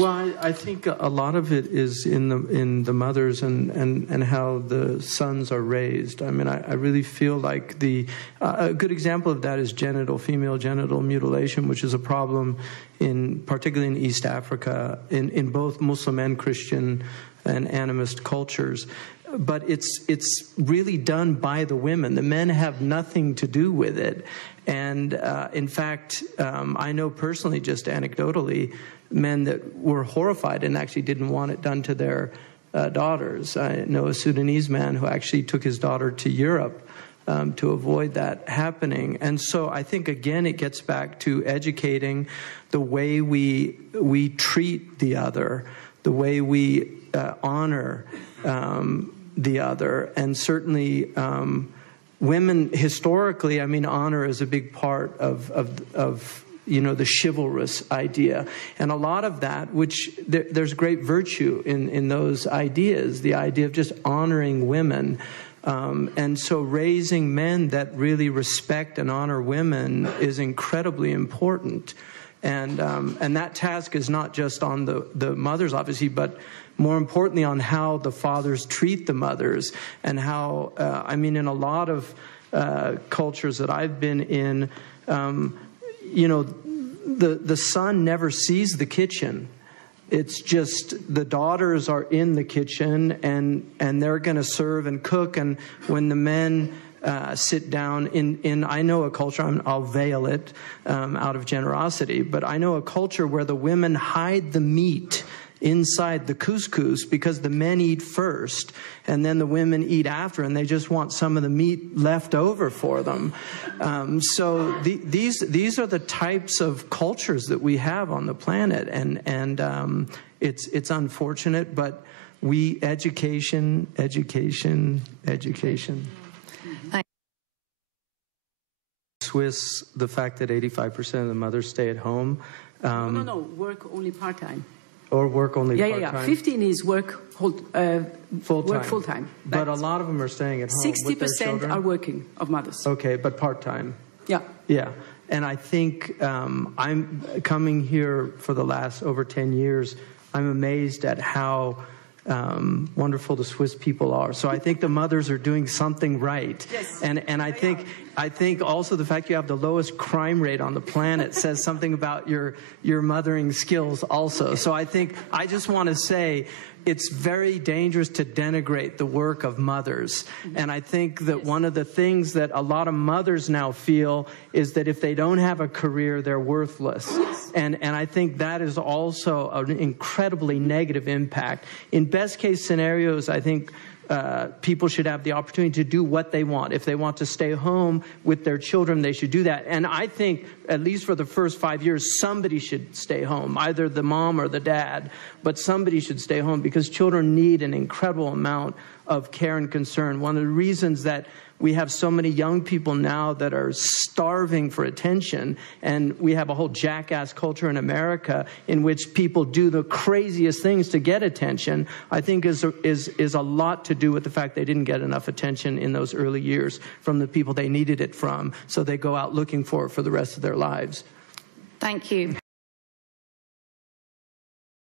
Well, I think a lot of it is in the mothers and how the sons are raised. I mean, I really feel like a good example of that is female genital mutilation, which is a problem particularly in East Africa, in both Muslim and Christian and animist cultures. But it's really done by the women. The men have nothing to do with it. And in fact, I know personally, just anecdotally, men that were horrified and actually didn't want it done to their daughters. I know a Sudanese man who actually took his daughter to Europe to avoid that happening. And so I think, again, it gets back to educating the way we treat the other, the way we honor the other. And certainly women, historically, I mean, honor is a big part of the chivalrous idea. And a lot of that, which there's great virtue in those ideas, the idea of just honoring women. And so raising men that really respect and honor women is incredibly important. And that task is not just on the mothers, obviously, but more importantly on how the fathers treat the mothers, and how, I mean, in a lot of cultures that I've been in, the son never sees the kitchen. It's just the daughters are in the kitchen, and they're going to serve and cook. And when the men sit down in I know a culture, I'll veil it out of generosity, but I know a culture where the women hide the meat inside the couscous because the men eat first and then the women eat after, and they just want some of the meat left over for them. So these are the types of cultures that we have on the planet, and it's unfortunate, but education. Swiss, the fact that 85% of the mothers stay at home. No, work only part-time. Or work only part-time? Yeah. 15 is work full-time. Full-time. But a lot of them are staying at home with their children? 60% are working, of mothers. Okay, but part-time? Yeah. Yeah. And I think I'm coming here for the last over 10 years. I'm amazed at how wonderful the Swiss people are. So I think the mothers are doing something right. Yes. And I think also the fact you have the lowest crime rate on the planet says something about your mothering skills also. So I just want to say it's very dangerous to denigrate the work of mothers. And I think that one of the things that a lot of mothers now feel is that if they don't have a career, they're worthless. And I think that is also an incredibly negative impact. In best case scenarios, I think people should have the opportunity to do what they want. If they want to stay home with their children, they should do that. And I think, at least for the first 5 years, somebody should stay home, either the mom or the dad, but somebody should stay home because children need an incredible amount of care and concern. One of the reasons that we have so many young people now that are starving for attention, and we have a whole jackass culture in America in which people do the craziest things to get attention, I think is a lot to do with the fact they didn't get enough attention in those early years from the people they needed it from, so they go out looking for it for the rest of their lives. Thank you.